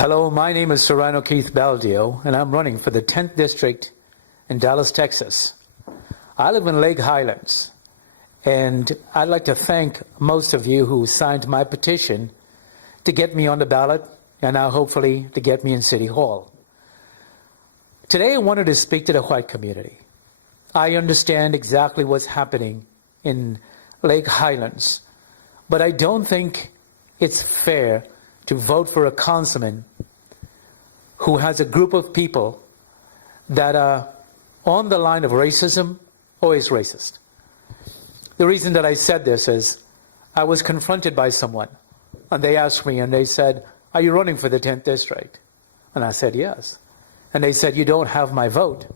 Hello, my name is Sirrano Keith Baldeo, and I'm running for the 10th District in Dallas, Texas. I live in Lake Highlands, and I'd like to thank most of you who signed my petition to get me on the ballot, and now hopefully to get me in City Hall. Today I wanted to speak to the white community. I understand exactly what's happening in Lake Highlands, but I don't think it's fair to vote for a councilman who has a group of people that are on the line of racism or is racist. The reason that I said this is I was confronted by someone, and they asked me, and they said, "Are you running for the 10th district?" And I said, "Yes." And they said, "You don't have my vote."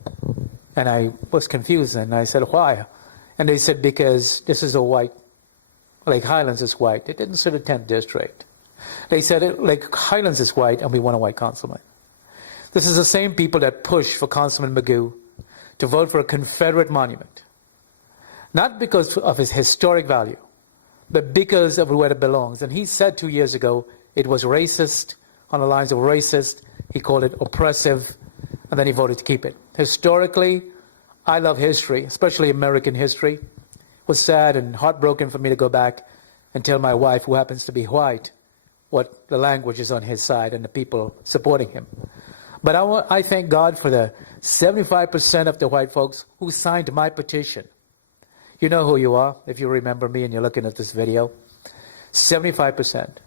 And I was confused, and I said, "Why?" And they said, "Because this is a white, Lake Highlands is white." It didn't say the 10th district. They said Lake Highlands is white, and we want a white councilman. This is the same people that push for Councilman Magoo to vote for a Confederate monument. Not because of his historic value, but because of where it belongs. And he said 2 years ago it was racist, on the lines of racist. He called it oppressive, and then he voted to keep it. Historically, I love history, especially American history. It was sad and heartbroken for me to go back and tell my wife, who happens to be white, what the language is on his side and the people supporting him. But I thank God for the 75% of the white folks who signed my petition. You know who you are, if you remember me and you're looking at this video. 75%.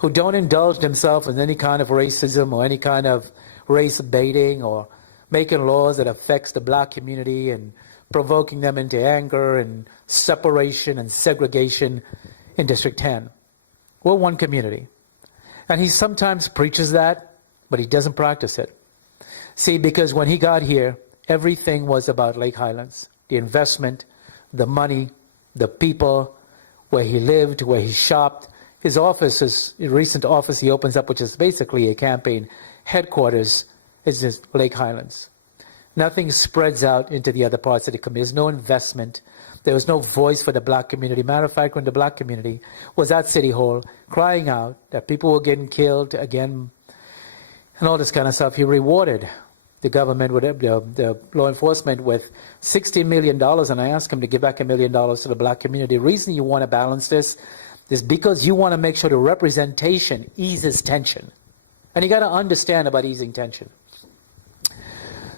Who don't indulge themselves in any kind of racism or any kind of race baiting or making laws that affects the black community and provoking them into anger and separation and segregation in District 10. We're one community. And he sometimes preaches that, but he doesn't practice it. See, because when he got here, everything was about Lake Highlands. The investment, the money, the people, where he lived, where he shopped. His office, his recent office he opens up, which is basically a campaign headquarters, is just Lake Highlands. Nothing spreads out into the other parts of the community. There's no investment. There was no voice for the black community. Matter of fact, when the black community was at City Hall crying out that people were getting killed again and all this kind of stuff, he rewarded the government, with the law enforcement, with $60 million. And I asked him to give back $1 million to the black community. The reason you want to balance this is because you want to make sure the representation eases tension. And you got to understand about easing tension.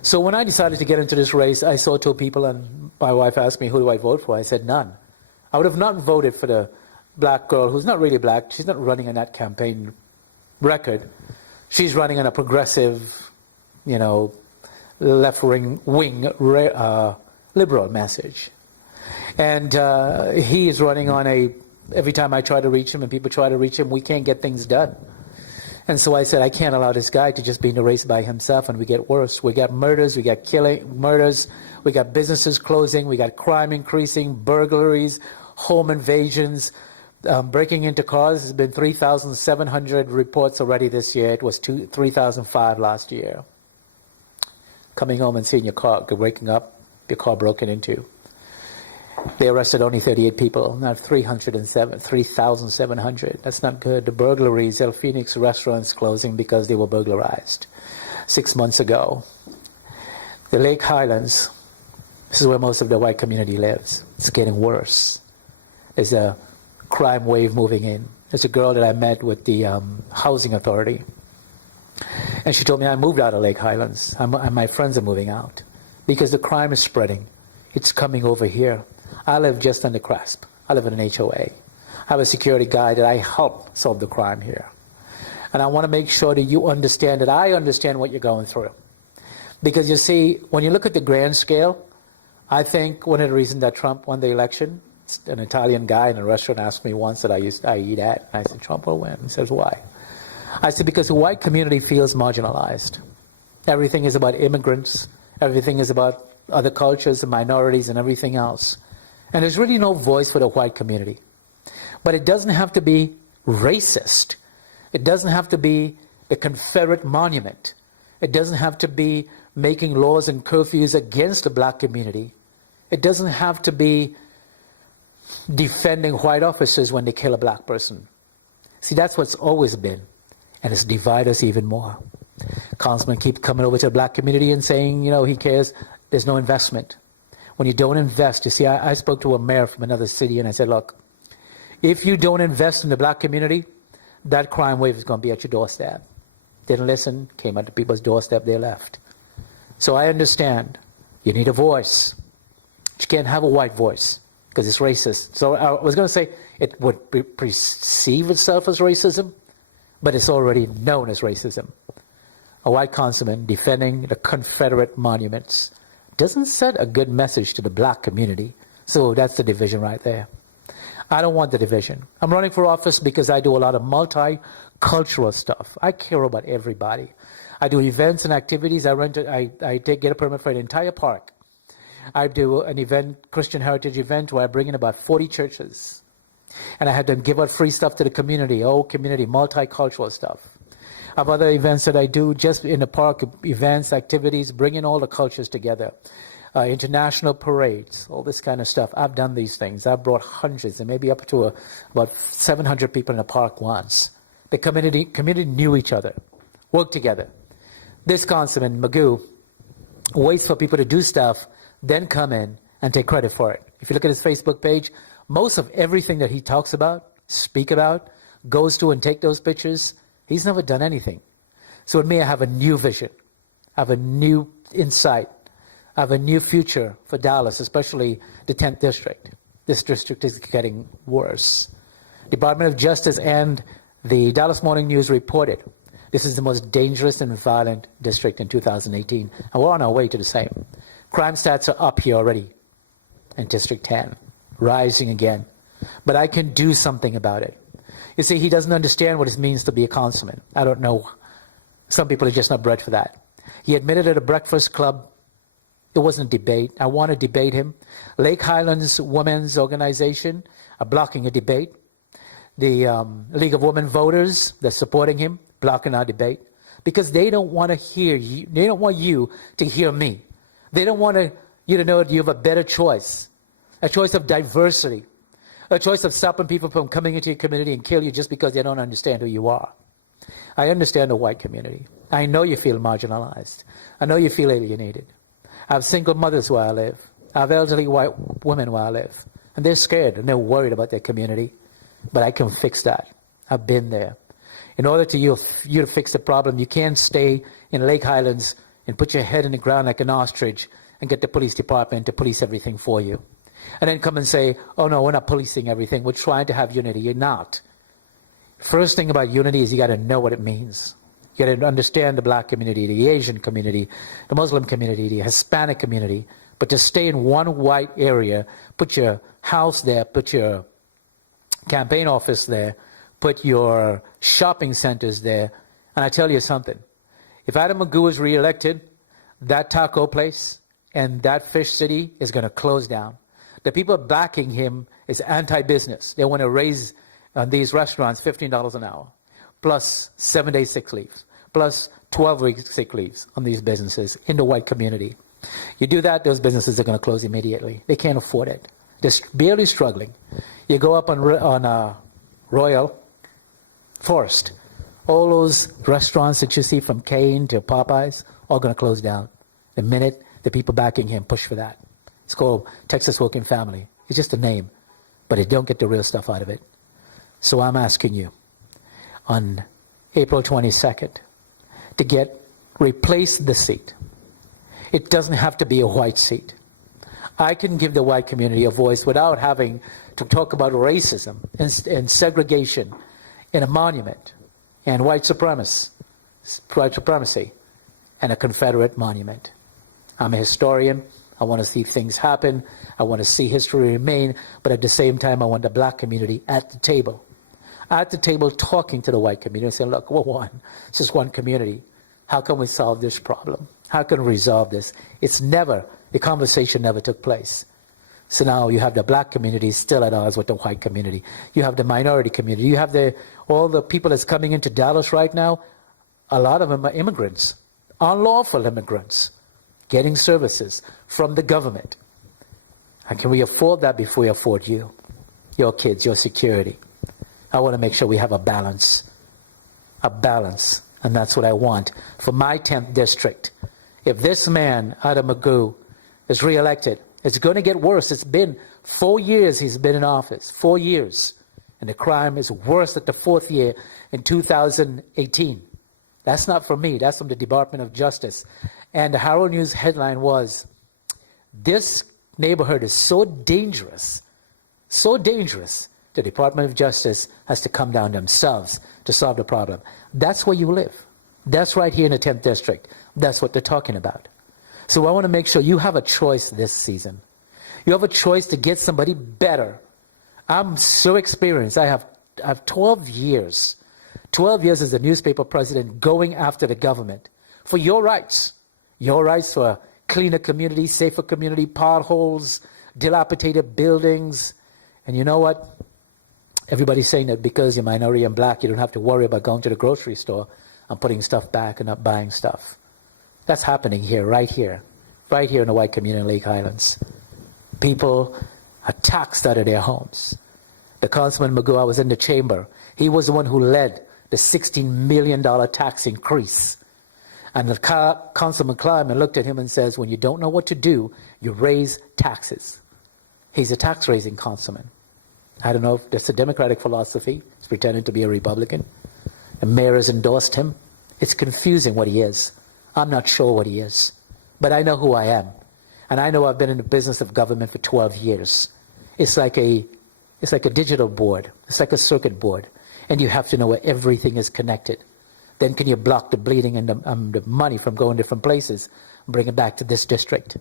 So when I decided to get into this race, I saw two people, and my wife asked me, who do I vote for? I said, none. I would have not voted for the black girl who's not really black. She's not running on that campaign record. She's running on a progressive, left-wing liberal message. And he is running on every time I try to reach him and people try to reach him, we can't get things done. And so I said, I can't allow this guy to just be in the race by himself, and we get worse. We got murders, we got murders, we got businesses closing, we got crime increasing, burglaries, home invasions, breaking into cars. There's been 3,700 reports already this year. It was 3,005 last year. Coming home and seeing your car, waking up, your car broken into. They arrested only 38 people, not 3,700. That's not good. The burglaries, El Phoenix restaurants closing because they were burglarized 6 months ago. The Lake Highlands, this is where most of the white community lives. It's getting worse. There's a crime wave moving in. There's a girl that I met with the housing authority. And she told me, I moved out of Lake Highlands. My friends are moving out because the crime is spreading. It's coming over here. I live just on the CRASP. I live in an HOA. I have a security guy that I help solve the crime here. And I want to make sure that you understand that I understand what you're going through. Because you see, when you look at the grand scale, I think one of the reasons that Trump won the election, an Italian guy in a restaurant asked me once that I eat at, and I said, Trump will win. He says, why? I said, because the white community feels marginalized. Everything is about immigrants. Everything is about other cultures and minorities and everything else. And there's really no voice for the white community. But it doesn't have to be racist. It doesn't have to be a Confederate monument. It doesn't have to be making laws and curfews against the black community. It doesn't have to be defending white officers when they kill a black person. See, that's what's always been. and it's divided us even more. Councilman keep coming over to the black community and saying, he cares. There's no investment. When you don't invest, you see, I spoke to a mayor from another city and I said, look, if you don't invest in the black community, that crime wave is going to be at your doorstep. Didn't listen, came at the people's doorstep, they left. So I understand you need a voice. You can't have a white voice because it's racist. So I was going to say it would perceive itself as racism, but it's already known as racism. A white councilman defending the Confederate monuments doesn't send a good message to the black community. So that's the division right there. I don't want the division. I'm running for office because I do a lot of multicultural stuff. I care about everybody. I do events and activities. I get a permit for an entire park. I do an event, Christian Heritage event, where I bring in about 40 churches. And I had them give out free stuff to the community, multicultural stuff. I have other events that I do just in the park, events, activities, bringing all the cultures together. International parades, all this kind of stuff. I've done these things. I've brought hundreds and maybe up to about 700 people in the park once. The community knew each other, worked together. This councilman, Magoo, waits for people to do stuff, then come in and take credit for it. If you look at his Facebook page, most of everything that he talks about, speak about, goes to and take those pictures, he's never done anything. So with me, I have a new vision. I have a new insight. I have a new future for Dallas, especially the 10th district. This district is getting worse. Department of Justice and the Dallas Morning News reported this is the most dangerous and violent district in 2018. And we're on our way to the same. Crime stats are up here already in District 10, rising again. But I can do something about it. You see, he doesn't understand what it means to be a councilman. I don't know. Some people are just not bred for that. He admitted at a breakfast club, it wasn't a debate. I want to debate him. Lake Highlands Women's Organization are blocking a debate. The League of Women Voters, they're supporting him, blocking our debate. Because they don't want to hear you. They don't want you to hear me. They don't want you to know that you have a better choice. A choice of diversity. A choice of stopping people from coming into your community and kill you just because they don't understand who you are. I understand the white community. I know you feel marginalized. I know you feel alienated. I have single mothers where I live. I have elderly white women where I live. And they're scared and they're worried about their community. But I can fix that. I've been there. In order to you to fix the problem, you can't stay in Lake Highlands and put your head in the ground like an ostrich and get the police department to police everything for you. And then come and say, oh no, we're not policing everything. We're trying to have unity. You're not. First thing about unity is you got to know what it means. You got to understand the black community, the Asian community, the Muslim community, the Hispanic community. But to stay in one white area, put your house there, put your campaign office there, put your shopping centers there. And I tell you something. If Adam Magoo is reelected, that taco place and that fish city is going to close down. The people backing him is anti-business. They want to raise these restaurants $15 an hour, plus 7-day sick leaves, plus 12-week sick leaves on these businesses in the white community. You do that, those businesses are going to close immediately. They can't afford it. They're barely struggling. You go up on Royal Forest, all those restaurants that you see from Kane to Popeyes, all going to close down. The minute the people backing him push for that. It's called Texas Working Family. It's just a name, but it don't get the real stuff out of it. So I'm asking you on April 22nd to replace the seat. It doesn't have to be a white seat. I can give the white community a voice without having to talk about racism and segregation in a monument and white supremacy and a Confederate monument. I'm a historian. I want to see things happen. I want to see history remain. But at the same time, I want the black community at the table. At the table talking to the white community and saying, look, we're one. It's just one community. How can we solve this problem? How can we resolve this? The conversation never took place. So now you have the black community still at odds with the white community. You have the minority community. You have all the people that's coming into Dallas right now. A lot of them are immigrants, unlawful immigrants, getting services from the government. And can we afford that before we afford you, your kids, your security? I want to make sure we have a balance. a balance. And that's what I want for my 10th district. If this man, Adam Magoo, is reelected, it's going to get worse. It's been 4 years he's been in office, 4 years. And the crime is worse at the 4th year in 2018. That's not from me. That's from the Department of Justice. And the Herald News headline was, this neighborhood is so dangerous, the Department of Justice has to come down themselves to solve the problem. That's where you live. That's right here in the 10th district. That's what they're talking about. So I want to make sure you have a choice this season. You have a choice to get somebody better. I'm so experienced. I have 12 years. 12 years as a newspaper president going after the government for your rights. Your rights for a cleaner community, safer community, potholes, dilapidated buildings. And you know what? Everybody's saying that because you're minority and black, you don't have to worry about going to the grocery store and putting stuff back and not buying stuff. That's happening here, right here in the white community in Lake Highlands. People are taxed out of their homes. The councilman Magoo, I was in the chamber. He was the one who led the $16 million tax increase. And the councilman climbed and looked at him and says, when you don't know what to do, you raise taxes. He's a tax-raising councilman. I don't know if that's a Democratic philosophy. He's pretending to be a Republican. The mayor has endorsed him. It's confusing what he is. I'm not sure what he is. But I know who I am. And I know I've been in the business of government for 12 years. It's like a digital board. It's like a circuit board. And you have to know where everything is connected. Then can you block the bleeding and the money from going different places and bring it back to this district?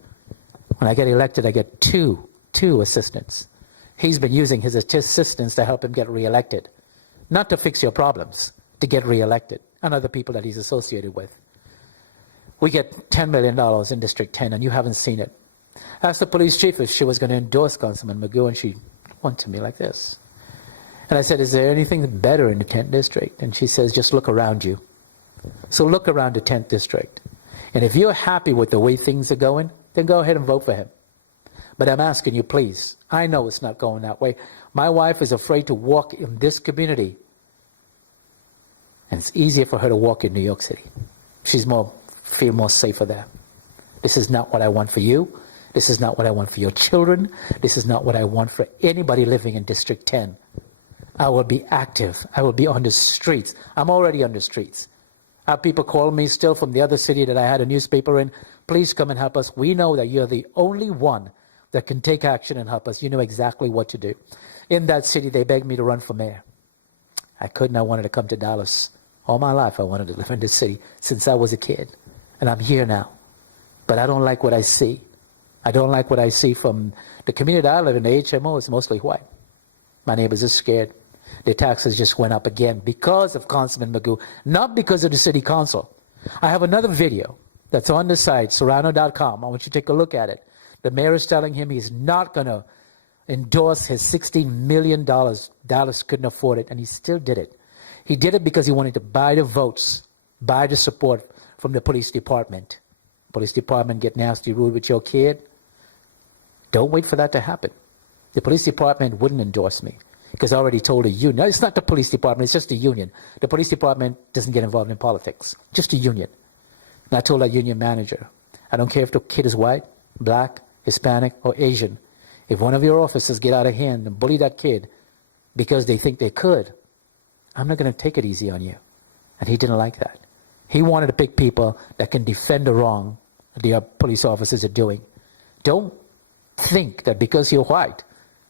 When I get elected, I get two assistants. He's been using his assistants to help him get reelected. Not to fix your problems, to get reelected, and other people that he's associated with. We get $10 million in District 10, and you haven't seen it. Asked the police chief if she was going to endorse Councilman Magoo, and she went to me like this. And I said, is there anything better in the 10th district? And she says, just look around you. So look around the 10th district. And if you're happy with the way things are going, then go ahead and vote for him. But I'm asking you, please, I know it's not going that way. My wife is afraid to walk in this community. And it's easier for her to walk in New York City. She's feel more safer there. This is not what I want for you. This is not what I want for your children. This is not what I want for anybody living in District 10. I will be active. I will be on the streets. I'm already on the streets. I have people call me still from the other city that I had a newspaper in. Please come and help us. We know that you're the only one that can take action and help us. You know exactly what to do. In that city, they begged me to run for mayor. I couldn't. I wanted to come to Dallas. All my life, I wanted to live in this city since I was a kid. And I'm here now. But I don't like what I see. I don't like what I see from the community that I live in. The HMO is mostly white. My neighbors are scared. Their taxes just went up again because of Councilman Magoo, not because of the city council. I have another video that's on the site, Sirrano.com. I want you to take a look at it. The mayor is telling him he's not going to endorse his $16 million. Dallas couldn't afford it, and he still did it. He did it because he wanted to buy the votes, buy the support from the police department. Police department get nasty rude with your kid. Don't wait for that to happen. The police department wouldn't endorse me because I already told the union. No, it's not the police department, it's just the union. The police department doesn't get involved in politics, just the union. And I told that union manager, I don't care if the kid is white, black, Hispanic, or Asian. If one of your officers get out of hand and bully that kid because they think they could, I'm not going to take it easy on you. And he didn't like that. He wanted to pick people that can defend the wrong the police officers are doing. Don't think that because you're white,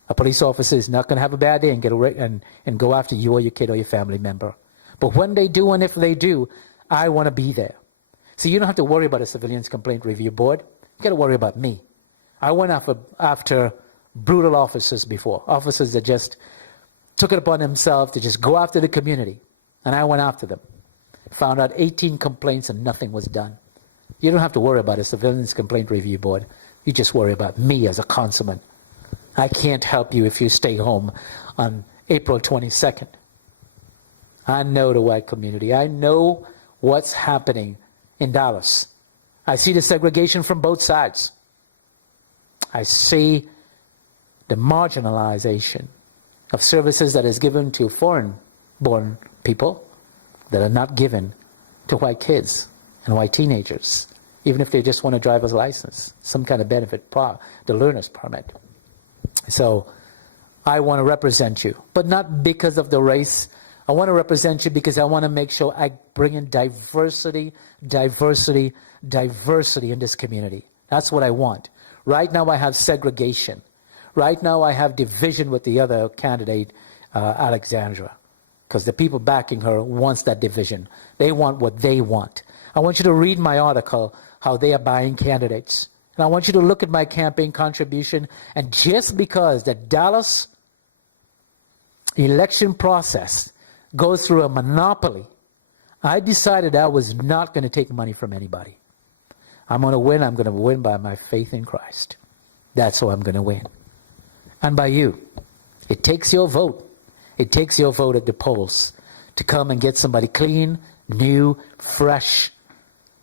a police officer is not going to have a bad day and go after you or your kid or your family member. But when they do and if they do, I want to be there. So you don't have to worry about a civilians complaint review board. You got to worry about me. I went after brutal officers before, officers that just took it upon themselves to just go after the community. And I went after them. Found out 18 complaints and nothing was done. You don't have to worry about a civilians complaint review board. You just worry about me as a councilman. I can't help you if you stay home on April 22nd. I know the white community. I know what's happening in Dallas. I see the segregation from both sides. I see the marginalization of services that is given to foreign-born people that are not given to white kids and white teenagers, even if they just want a driver's license, some kind of benefit, the learner's permit. So I want to represent you, but not because of the race. I want to represent you because I want to make sure I bring in diversity in this community. That's what I want. Right now I have segregation. Right now I have division with the other candidate, Alexandra, because the people backing her wants that division. They want what they want. I want you to read my article, how they are buying candidates. And I want you to look at my campaign contribution. And just because the Dallas election process goes through a monopoly, I decided I was not going to take money from anybody. I'm going to win. I'm going to win by my faith in Christ. That's how I'm going to win. And by you. It takes your vote. It takes your vote at the polls to come and get somebody clean, new, fresh.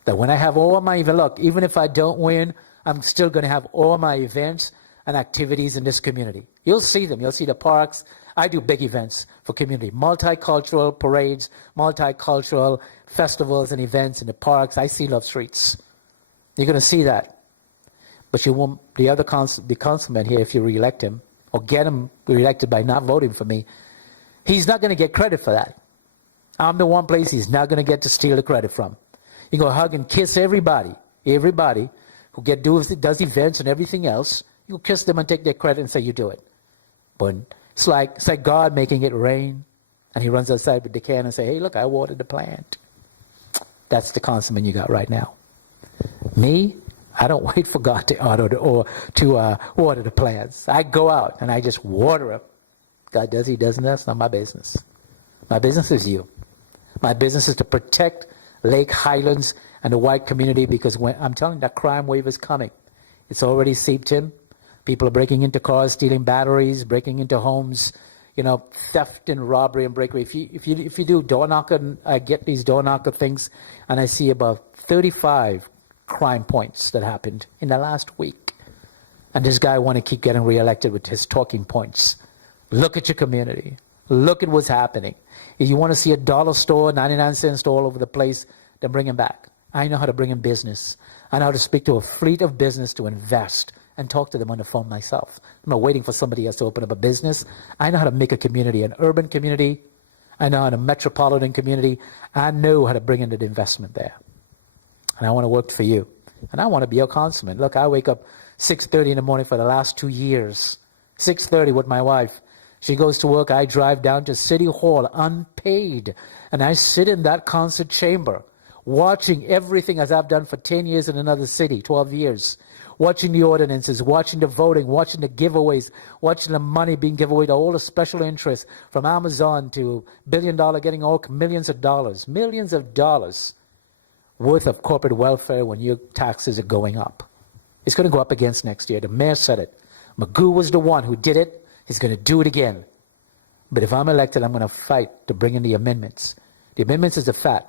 That when I have all my events, look, even if I don't win, I'm still going to have all my events and activities in this community. You'll see them. You'll see the parks. I do big events for community. Multicultural parades, multicultural festivals and events in the parks. I see Love Streets. You're going to see that. But you won't, the councilman here, if you re-elect him, or get him re-elected by not voting for me, he's not going to get credit for that. I'm the one place he's not going to get to steal the credit from. You go hug and kiss everybody who does events and everything else. You kiss them and take their credit and say you do it. But it's like God making it rain, and he runs outside with the can and say, hey, look, I watered the plant. That's the councilman you got right now. Me, I don't wait for God to water the plants. I go out and I just water them. God does, he doesn't. That's not my business. My business is you. My business is to protect Lake Highlands and the white community, because when I'm telling you, that crime wave is coming. It's already seeped in. People are breaking into cars, stealing batteries, breaking into homes, theft and robbery and breakaway. If you do door knocker, I get these door knocker things, and I see about 35 crime points that happened in the last week. And this guy want to keep getting reelected with his talking points. Look at your community. Look at what's happening. If you want to see a dollar store, 99-cent store all over the place, then bring him back. I know how to bring in business. I know how to speak to a fleet of business to invest and talk to them on the phone myself. I'm not waiting for somebody else to open up a business. I know how to make a community, an urban community. I know how to metropolitan community. I know how to bring in the investment there. And I want to work for you. And I want to be your councilman. Look, I wake up 6:30 in the morning for the last 2 years. 6:30 with my wife. She goes to work. I drive down to City Hall unpaid. And I sit in that council chamber watching everything as I've done for 10 years in another city, 12 years. Watching the ordinances, watching the voting, watching the giveaways, watching the money being given away to all the special interests, from Amazon to $1 billion, getting all millions of dollars worth of corporate welfare when your taxes are going up. It's going to go up again next year. The mayor said it. Magoo was the one who did it. He's going to do it again. But if I'm elected, I'm going to fight to bring in the amendments. The amendments is the fact.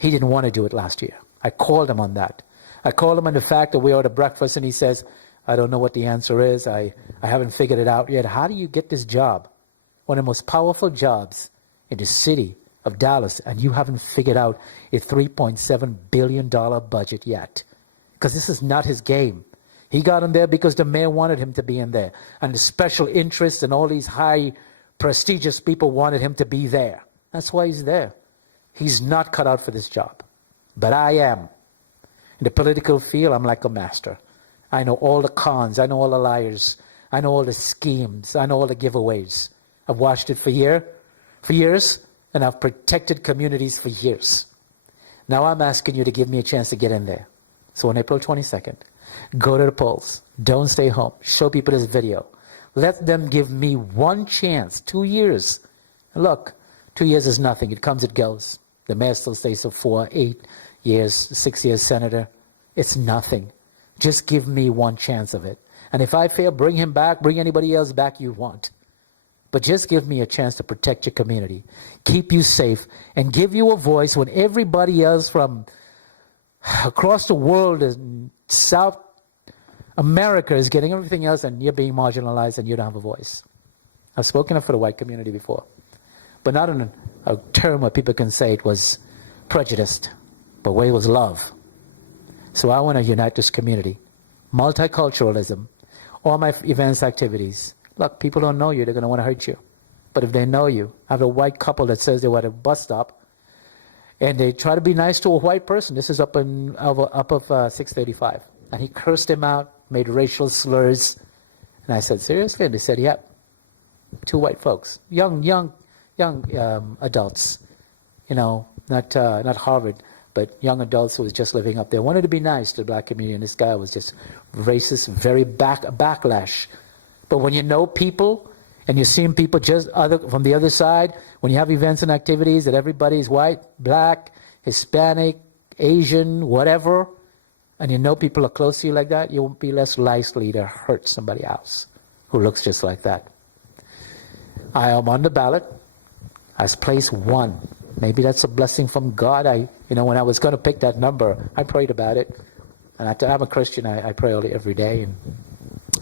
He didn't want to do it last year. I called him on that. I called him on the fact that we ordered breakfast, and he says, I don't know what the answer is. I haven't figured it out yet. How do you get this job? One of the most powerful jobs in the city of Dallas, and you haven't figured out a $3.7 billion budget yet. Because this is not his game. He got in there because the mayor wanted him to be in there. And the special interests and all these high prestigious people wanted him to be there. That's why he's there. He's not cut out for this job. But I am. In the political field, I'm like a master. I know all the cons. I know all the liars. I know all the schemes. I know all the giveaways. I've watched it for years, and I've protected communities for years. Now I'm asking you to give me a chance to get in there. So on April 22nd, go to the polls. Don't stay home. Show people this video. Let them give me one chance. 2 years. And look, 2 years is nothing. It comes, it goes. The mayor still stays for 4, 8 years, 6 years senator. It's nothing. Just give me one chance of it. And if I fail, bring him back. Bring anybody else back you want. But just give me a chance to protect your community, keep you safe, and give you a voice when everybody else from across the world and South America is getting everything else, and you're being marginalized and you don't have a voice. I've spoken up for the white community before. but not in a term where people can say it was prejudiced, but where it was love. So I want to unite this community. Multiculturalism, all my events, activities. Look, people don't know you, they're going to want to hurt you. But if they know you, I have a white couple that says they were at a bus stop, and they try to be nice to a white person. This is up of 635. And he cursed him out, made racial slurs. And I said, seriously? And they said, yep. Two white folks, young adults, not Harvard, but young adults who was just living up there, wanted to be nice to the black community, and this guy was just racist, very backlash. But when you know people, and you're seeing people from the other side, when you have events and activities that everybody's white, black, Hispanic, Asian, whatever, and you know people are close to you like that, you won't be less likely to hurt somebody else who looks just like that. I am on the ballot as place 1. Maybe that's a blessing from God. When I was going to pick that number, I prayed about it. And I'm a Christian. I pray every day. And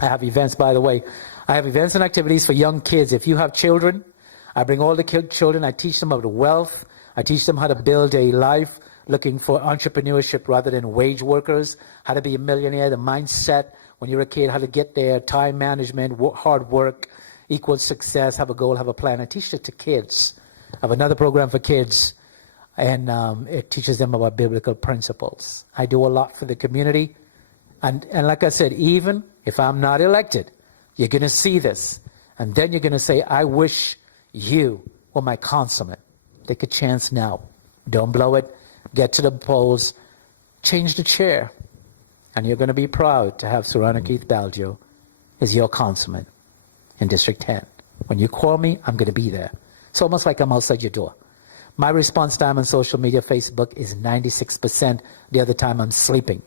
I have events, by the way. I have events and activities for young kids. If you have children, I bring all the children. I teach them about wealth. I teach them how to build a life looking for entrepreneurship rather than wage workers, how to be a millionaire, the mindset when you're a kid, how to get there, time management, hard work, equals success, have a goal, have a plan. I teach it to kids. I have another program for kids, and it teaches them about biblical principles. I do a lot for the community. And like I said, even if I'm not elected, you're going to see this. And then you're going to say, I wish you were my councilman. Take a chance now. Don't blow it. Get to the polls. Change the chair. And you're going to be proud to have Sirrano Keith Baldeo as your councilman in District 10. When you call me, I'm going to be there. It's almost like I'm outside your door. My response time on social media, Facebook, is 96%. The other time I'm sleeping.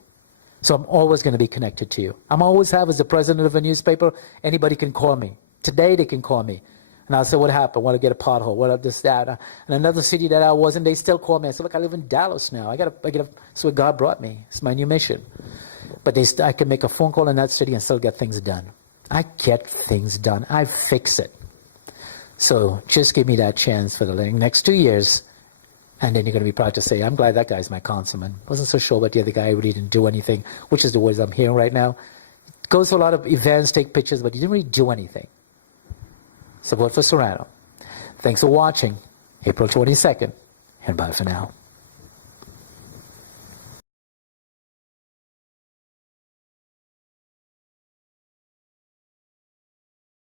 So I'm always going to be connected to you. I'm always have, as the president of a newspaper, anybody can call me. Today they can call me. And I'll say, what happened? Want to get a pothole? What this, that? And another city that I wasn't, they still call me. I said, look, I live in Dallas now. That's where God brought me. It's my new mission. But I can make a phone call in that city and still get things done. I get things done. I fix it. So just give me that chance for the next 2 years, and then you're going to be proud to say, I'm glad that guy's my councilman. Wasn't so sure about the other guy, really didn't do anything, which is the words I'm hearing right now. Goes to a lot of events, take pictures, but he didn't really do anything. So vote for Sirrano. Thanks for watching. April 22nd, and bye for now.